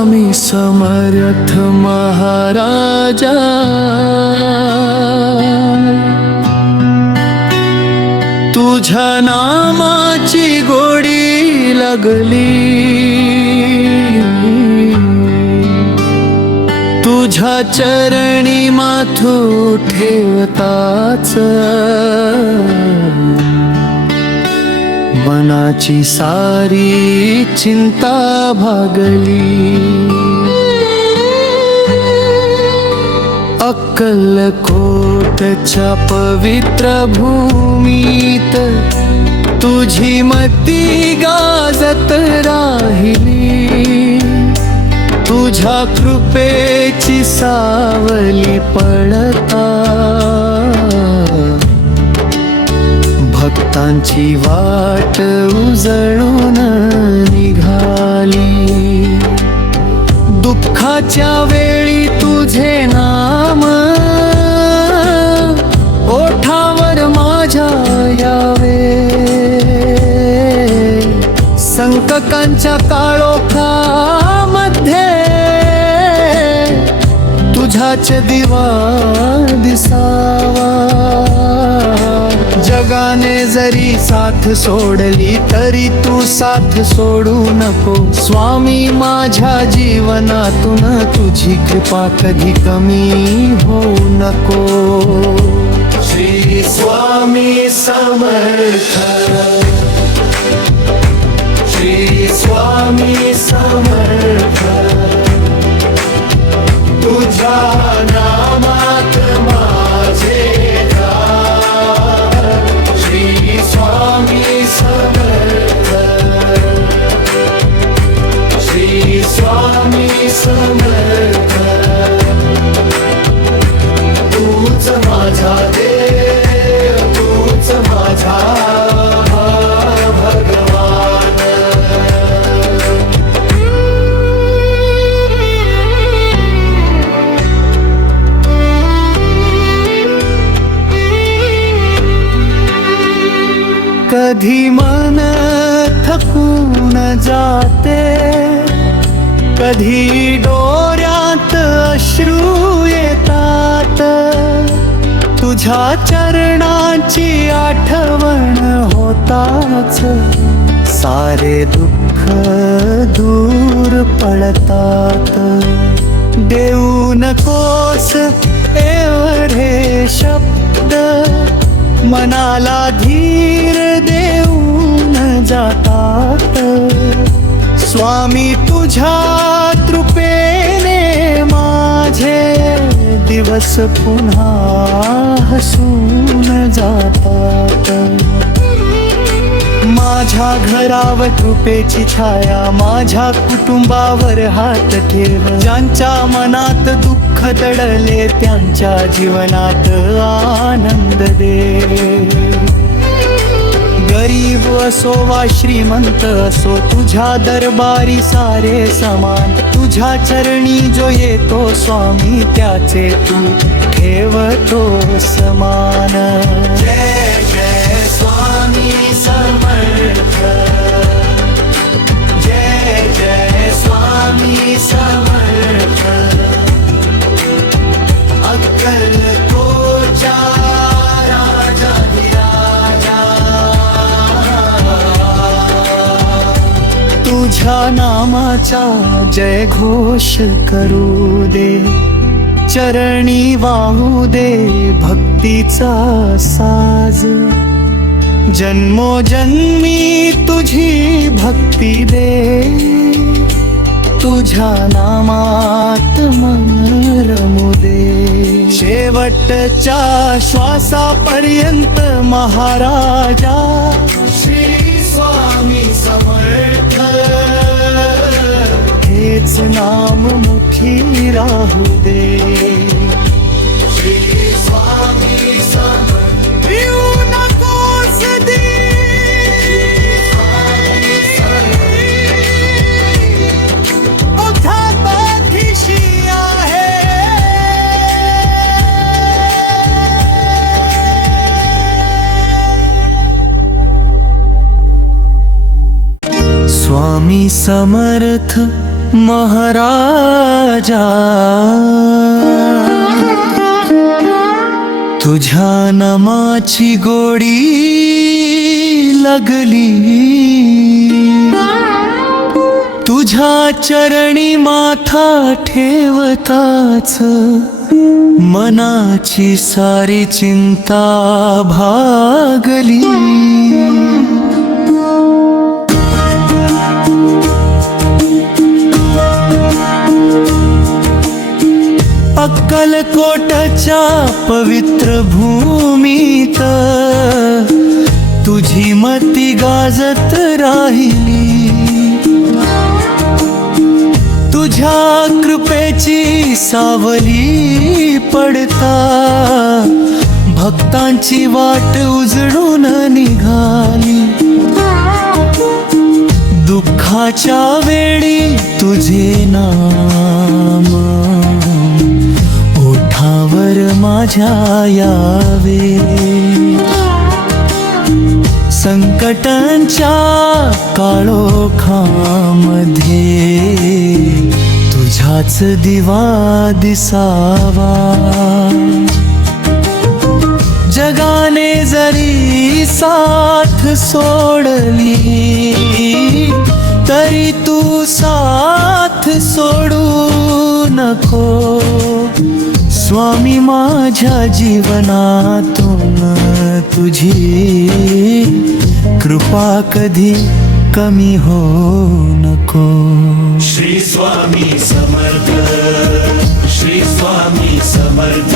स्वामी समर्थ महाराजा, तुझ्या नामाची गोडी लागली, तुझ्या चरणी माथू ठेवताच मनाची सारी चिंता भागली। अक्कलकोटच्या पवित्र भूमीत तुझी मती गाजत राहिली, तुझ्या कृपेची सावली पडता भक्तांची वाट उजळून निघाली। दुःखाच्या वेळी तुझे नाम ओठावर माझ्या यावे, संकटांच्या काळोखामध्ये तुझाच दिवा दिसावा। जगाने जरी साथ सोडली तरी तू साथ सोडू नको, स्वामी माझ्या जीवनातून तुझी कृपा कधी कमी होऊ नको। श्री स्वामी समर्थ, श्री स्वामी समर्थ, तुझ्या नामात माझे स्वामी समर्थ, श्री स्वामी समर्थ, तूच माझा देव, तूच माझा भगवान। कधी मन थकून जाते, कधी डोळ्यात अश्रू येतात, तुझ्या चरणाची आठवण होताच सारे दुःख दूर पळतात। देऊ नकोस एवढे शब्द, मनाला धीर देऊन जातात, स्वामी तुझ्या कृपेने माझे दिवस पुन्हा हसून जातात। माझ्या घरावर कृपेची छाया, माझ्या कुटुंबावर हात ठेव, ज्यांच्या मनात दुःख दडले त्यांच्या जीवनात आनंद दे। गरीब असो वा श्रीमंत असो तुझ्या दरबारी सारे समान, तुझ्या चरणी जो येतो स्वामी त्याचे तू ठेवतो समान। जय जय स्वामी समर्थ, जय जय स्वामी समर्थ, अक्कलकोटच्या राजाधिराजा, तुझ्या नामाचा जय घोष करू दे, चरणी वाहू दे भक्तीचा साज, जन्मोजन्मी तुझी भक्ती दे, तुझ्या नामात मन रमू दे। शेवटच्या श्वासापर्यंत महाराजा, श्री स्वामी समर्थ, हेच नाम मुखी राहू दे। श्री स्वामी समर्थ, येऊ नकोस दे, स्वामी समर्थ महाराजा तुझ्या नामाची गोडी लागली, तुझ्या चरणी माथा ठेवताच मनाची सारी चिंता भागली. अक्कलकोटच्या पवित्र भूमीत तुझी मती गाजत राहिली, तुझ्या कृपेची सावली पडता भक्तांची वाट उजळून निघाली. दुःखाच्या वेळी तुझे नाम ओठावर माझ्या यावे, संकटांच्या काळोखामध्ये तुझ्याच दिवा दिसावा. जगाने जरी साथ सोडली तरी तू साथ सोडू नको. स्वामी माझ्या जीवनातून तुझी कृपा कधी कमी हो नको. श्री स्वामी समर्थ, श्री स्वामी समर्थ.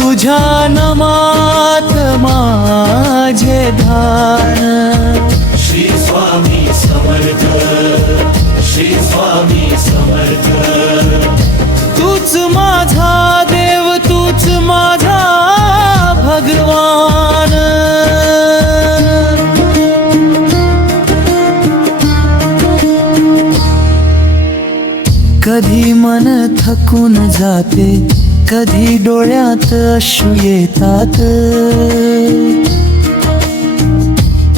तुझ्या नामात माझे ध्यान. श्री स्वामी समर्थ, श्री स्वामी समर्थ. तूच माझा देव, तूच माझा भगवान. कधी मन थकून जाते, कधी डोळ्यात अश्रू येतात,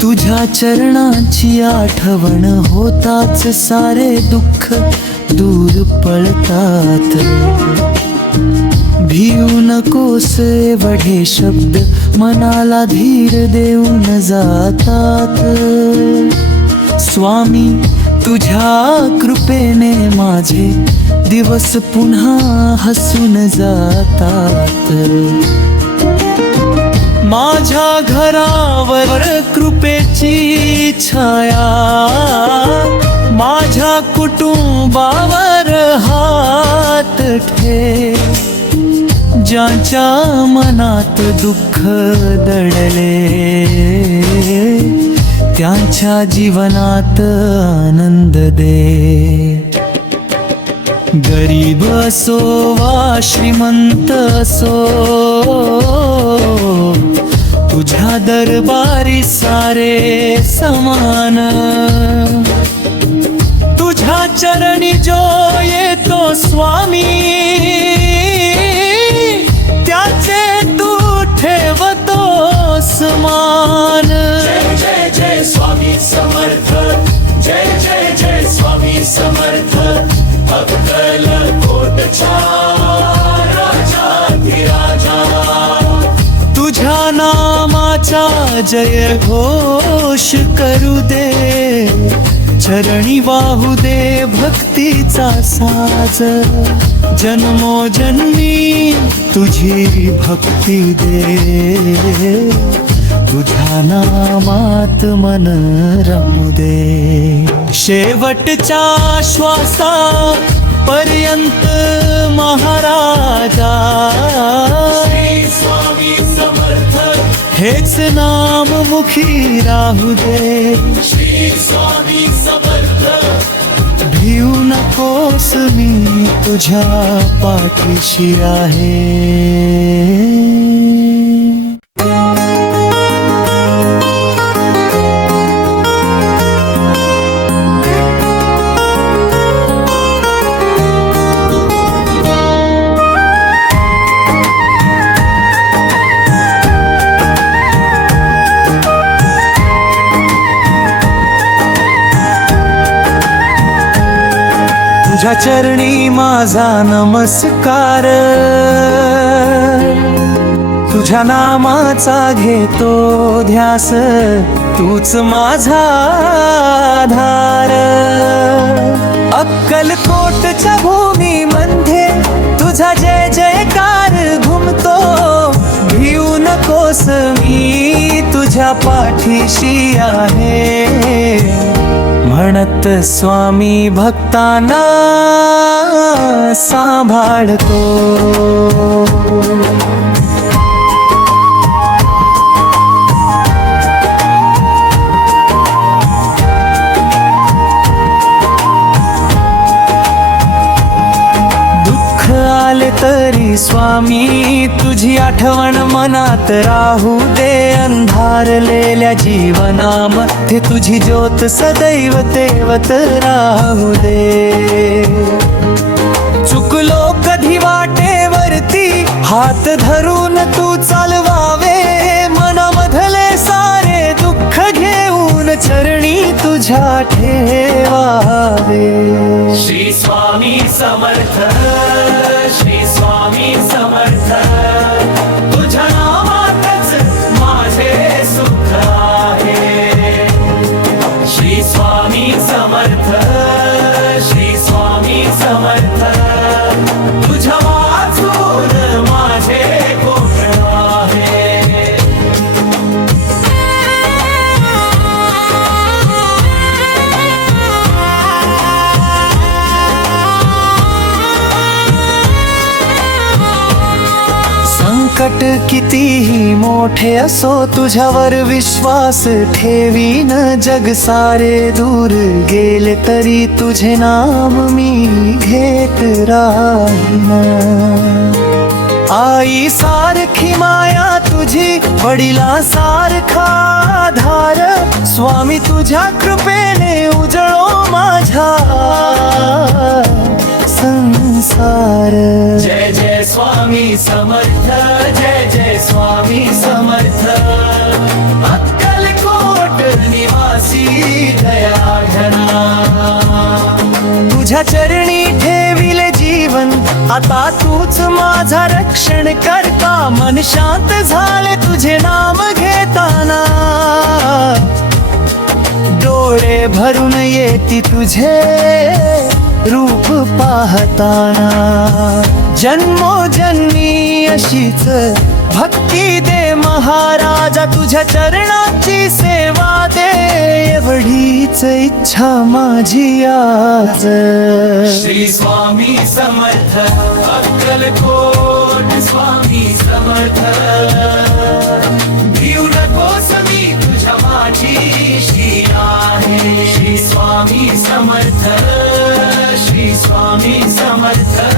तुझ्या चरणाची आठवण होताच सारे दुःख दूर पळतात. भिऊ नकोस एवढे शब्द मनाला धीर देऊन जातात. स्वामी तुझ्या कृपेने माझे दिवस पुन्हा हसून जातात. माझ्या घरावर कृपेची छाया, माझ्या कुटुंबावर हात ठेव. ज्यांच्या मनात दुःख दडले त्यांच्या जीवनात आनंद दे. गरीब असो वा श्रीमंत असो, तुझ्या दरबारी सारे समान. तुझ्या चरणी जो येतो स्वामी त्याचे तू ठेवतोस मान. जय जय जय स्वामी समर्थ, जय जय जय स्वामी समर्थ. अक्कलकोटचा राजाधिराजा. तुझ्या नामाचा जय घोष करू दे, चरणी वाहू दे भक्तीचा साज. जन्मोजन्मी तुझी भक्ती दे, तुझ्या नामात मन रमू दे. शेवटच्या श्वासा पर्यंत महाराजा श्री स्वामी समर्थ, हेच नाम मुखी राहू दे. श्री स्वामी समर्थ. भिऊ नकोस मी तुझ्या पाठीशी आहे. तुझ्या चरणी माझा नमस्कार, तुझ्या नामाचा घेतो ध्यास, तूच माझा आधार. अक्कलकोटच्या भूमीमध्ये तुझा जय जयकार घुमतो, भिऊ नकोस मी तुझ्या पाठीशी आहे, म्हणत स्वामी भक्तांना सांभाळतो. आले तरी स्वामी तुझी आठवण मनात राहू दे, अंधारलेल्या जीवनामध्ये तुझी ज्योत सदैव तेवत राहू दे. चुकलो कधी वाटेवरती हात धरून तू चालवावे, मनामधले सारे दुःख घेऊन चरणी तुझ्या ठेवावे. श्री स्वामी समर्थ, श्री स्वामी समर्थ, तुझ्या नामातच माझे सुख आहे. श्री स्वामी समर्थ, श्री स्वामी समर्थ, तुझ्या वाचून माझे कोण आहे. संकट कितीही मोठे असो तुझ्यावर विश्वास ठेवीन, जग सारे दूर गेले तरी तुझे नाम मी घेत राहीन. आई सारखी माया तुझी, वडिला सारखा आधार, स्वामी तुझ्या कृपेने उजळो माझा संसार. जय जय स्वामी समर्थ, जय जय स्वामी समर्थ, अक्कलकोट निवासी दयाघना. तुझ्या चरणी ठेविले जीवन, आता तूच माझा रक्षण करता, मन शांत झाले तुझे नाम घेताना. डोळे भरून येती तुझे रूप पाहताना, जन्मोजन्मी अशीच भक्ती दे महाराजा, तुझ्या चरणाची सेवा दे, एवढीच इच्छा माझी आज. श्री स्वामी समर्थ, अक्कलकोट स्वामी समर्थ, भिऊ नकोस मी तुझ्या पाठीशी आहे. श्री स्वामी समर्थ, श्री स्वामी समर्थ,